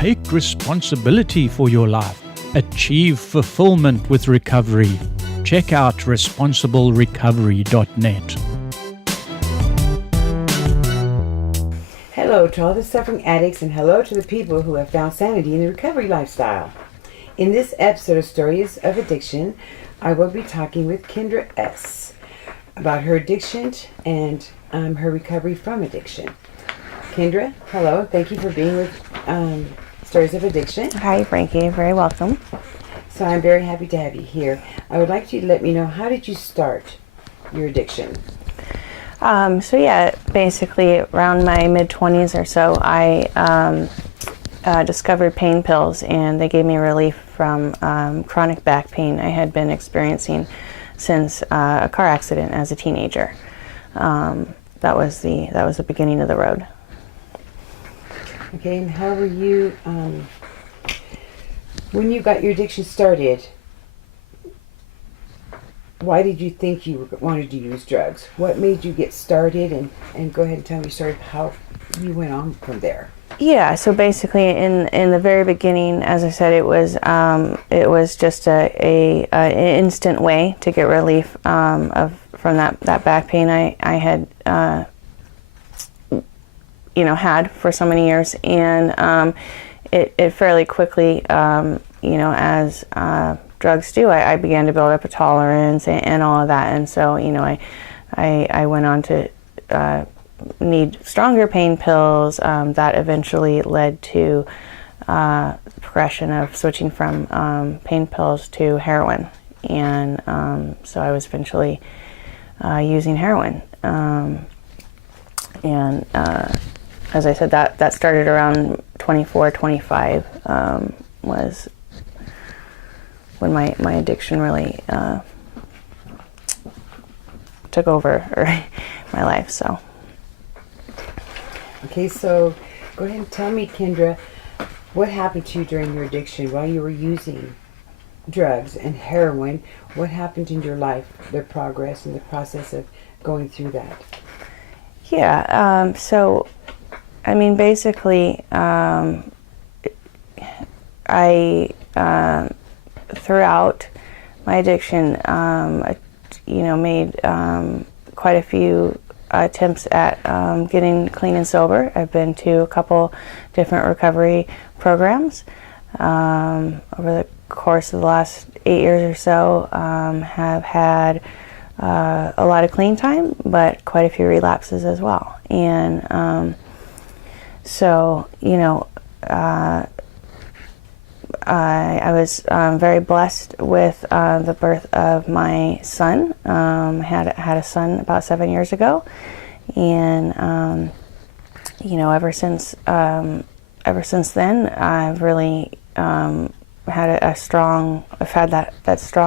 Take responsibility for your life. Achieve fulfillment with recovery. Check out responsiblerecovery.net. Hello to all the suffering addicts, and hello to the people who have found sanity in the recovery lifestyle. In this episode of Stories of Addiction, I will be talking with Kendra S. about her addiction and her recovery from addiction. Kendra, hello. Thank you for being with Stories of Addiction. Hi, Frankie. You're very welcome. So I'm very happy to have you here. I would like you to let me know, how did you start your addiction? Basically around my mid-20s or so, I discovered pain pills, and they gave me relief from chronic back pain I had been experiencing since a car accident as a teenager. That was the beginning of the road. Okay, and how were you, when you got your addiction started, why did you think you wanted to use drugs? What made you get started? And go ahead and tell me how you went on from there. Yeah, so basically in the very beginning, as I said, it was just a instant way to get relief from that back pain I had had for so many years, and it fairly quickly, as drugs do, I began to build up a tolerance and all of that, and so I went on to need stronger pain pills. That eventually led to progression of switching from pain pills to heroin, and so I was eventually using heroin, and as I said, that started around 24, 25 was when my addiction really took over my life. So. Okay, so go ahead and tell me, Kendra, what happened to you during your addiction while you were using drugs and heroin? What happened in your life, the progress and the process of going through that? Yeah, so, I mean, basically, I, throughout my addiction, made quite a few attempts at getting clean and sober. I've been to a couple different recovery programs over the course of the last 8 years or so. Have had a lot of clean time, but quite a few relapses as well. And I was very blessed with the birth of my son. Had a son about 7 years ago, and ever since then, I've really had that strong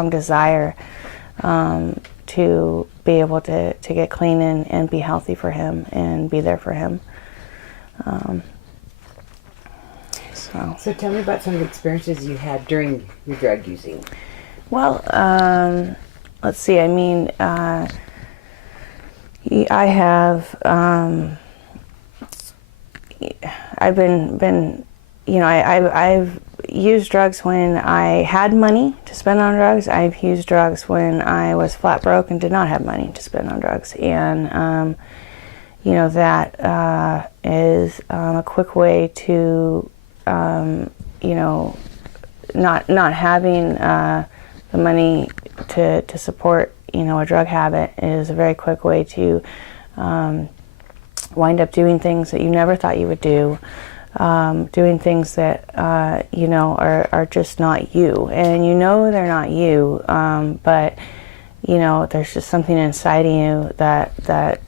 desire to be able to get clean and be healthy for him and be there for him. So tell me about some of the experiences you had during your drug using. Well, let's see. I mean, I have. I've been. I've used drugs when I had money to spend on drugs. I've used drugs when I was flat broke and did not have money to spend on drugs, and that is a quick way to. Not having the money to support, a drug habit is a very quick way to wind up doing things that you never thought you would do, doing things that, are just not you. And they're not you, but, there's just something inside of you that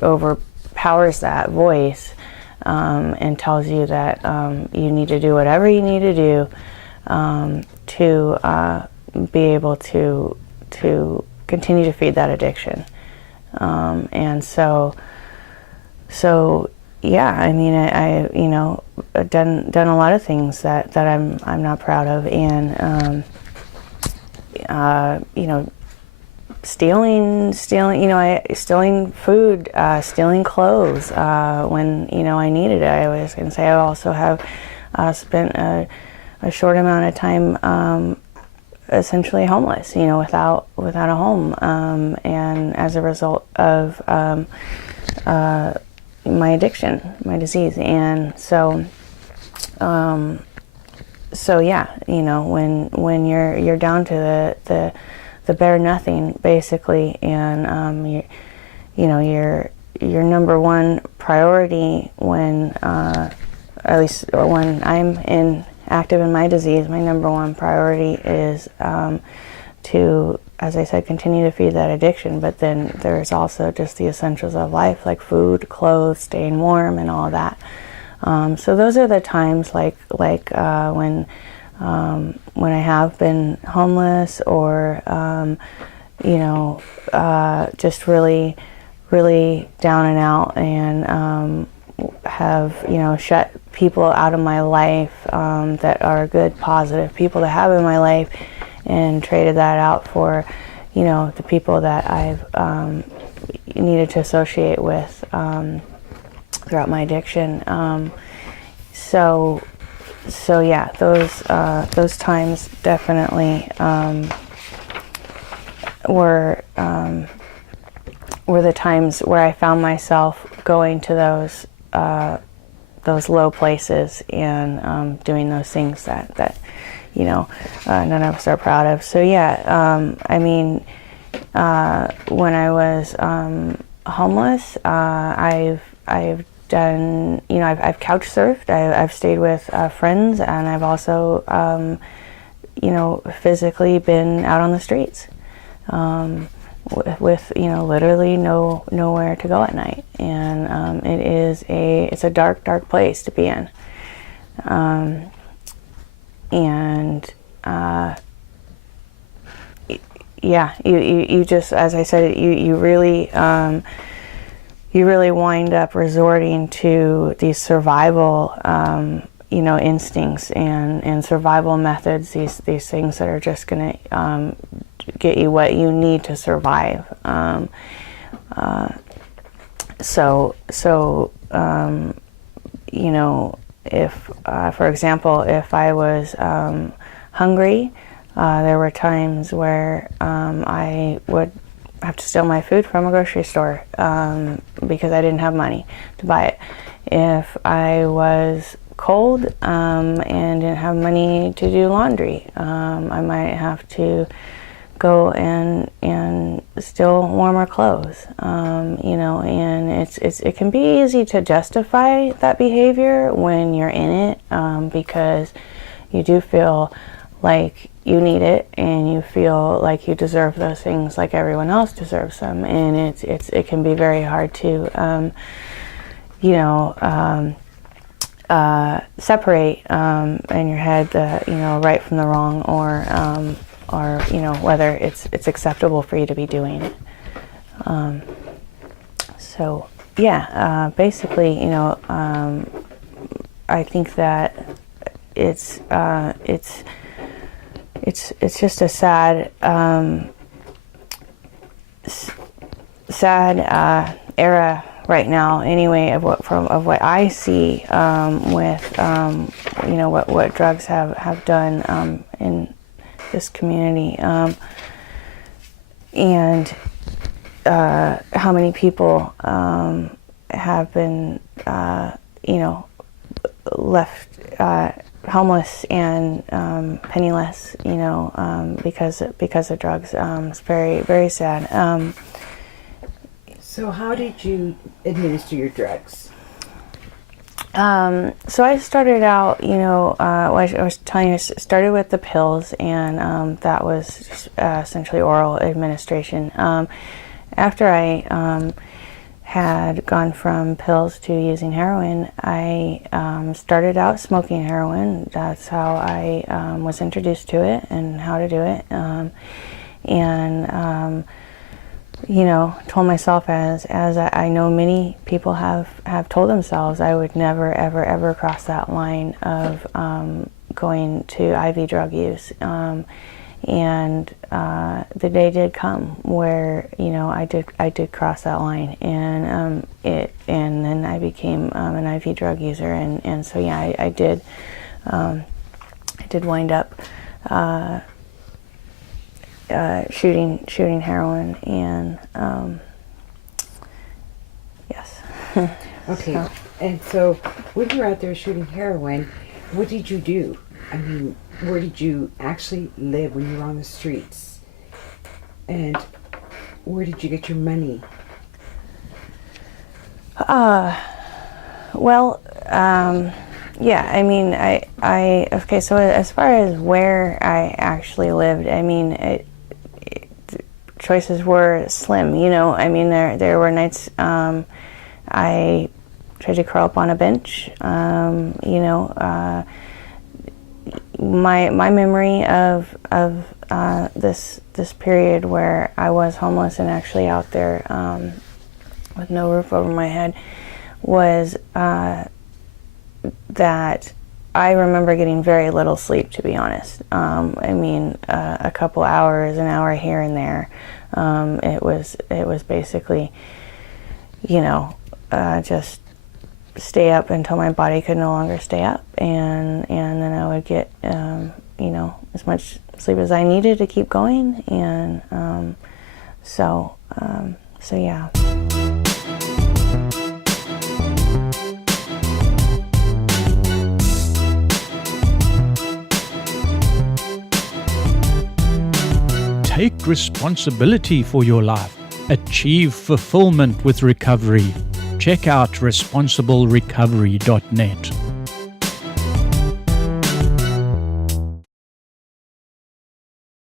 overpowers that voice. And tells you that you need to do whatever you need to do to be able to continue to feed that addiction. And so yeah, I mean, I done a lot of things that I'm not proud of, and stealing, stealing food, stealing clothes when I needed it. I was going to say I also have spent a short amount of time essentially homeless, without a home, and as a result of my addiction, my disease, and so yeah, when you're down to the bare nothing basically, and your number one priority when at least when I'm active in my disease, my number one priority is to, as I said, continue to feed that addiction, but then there's also just the essentials of life, like food, clothes, staying warm, and all that. So those are the times like when I have been homeless, or just really, really down and out, and have shut people out of my life that are good, positive people to have in my life, and traded that out for the people that I've needed to associate with throughout my addiction. So yeah, those times definitely were the times where I found myself going to those low places and doing those things that none of us are proud of. So yeah, when I was homeless, I've done, I've couch surfed. I've stayed with friends, and I've also physically been out on the streets with literally nowhere to go at night, and it's a dark place to be in, and yeah, you just, as I said, you really wind up resorting to these survival instincts and survival methods, these things that are just going to get you what you need to survive. If, for example, if I was hungry, there were times where I would have to steal my food from a grocery store because I didn't have money to buy it. If I was cold and didn't have money to do laundry, I might have to go and steal warmer clothes, and it can be easy to justify that behavior when you're in it, because you do feel like you need it, and you feel like you deserve those things like everyone else deserves them, and it can be very hard to separate in your head the right from the wrong, or whether it's acceptable for you to be doing it. So yeah, basically, I think that it's just a sad era right now, anyway, of what I see with what drugs have done in this community, and how many people have been left homeless and penniless, because of drugs. It's very, very sad. So how did you administer your drugs? So I started out, I was telling you, I started with the pills, and that was essentially oral administration. After I had gone from pills to using heroin, I started out smoking heroin. That's how I was introduced to it and how to do it. Told myself, as I know many people have told themselves, I would never, ever, ever cross that line of going to IV drug use. And the day did come where, you know, I did cross that line, and then I became an IV drug user, and so yeah, I did wind up shooting heroin, and yes. Okay, and so when you were out there shooting heroin, what did you do? I mean, where did you actually live when you were on the streets? And where did you get your money? Yeah, I mean, okay, so as far as where I actually lived, I mean, choices were slim, you know. I mean, there were nights I tried to curl up on a bench, you know. My memory of this period where I was homeless and actually out there with no roof over my head was that I remember getting very little sleep, to be honest. I mean, a couple hours, an hour here and there. It was basically, you know, just stay up until my body could no longer stay up, and then I would get you know, as much sleep as I needed to keep going, and so yeah. Take responsibility for your life. Achieve fulfillment with recovery. Check out responsiblerecovery.net.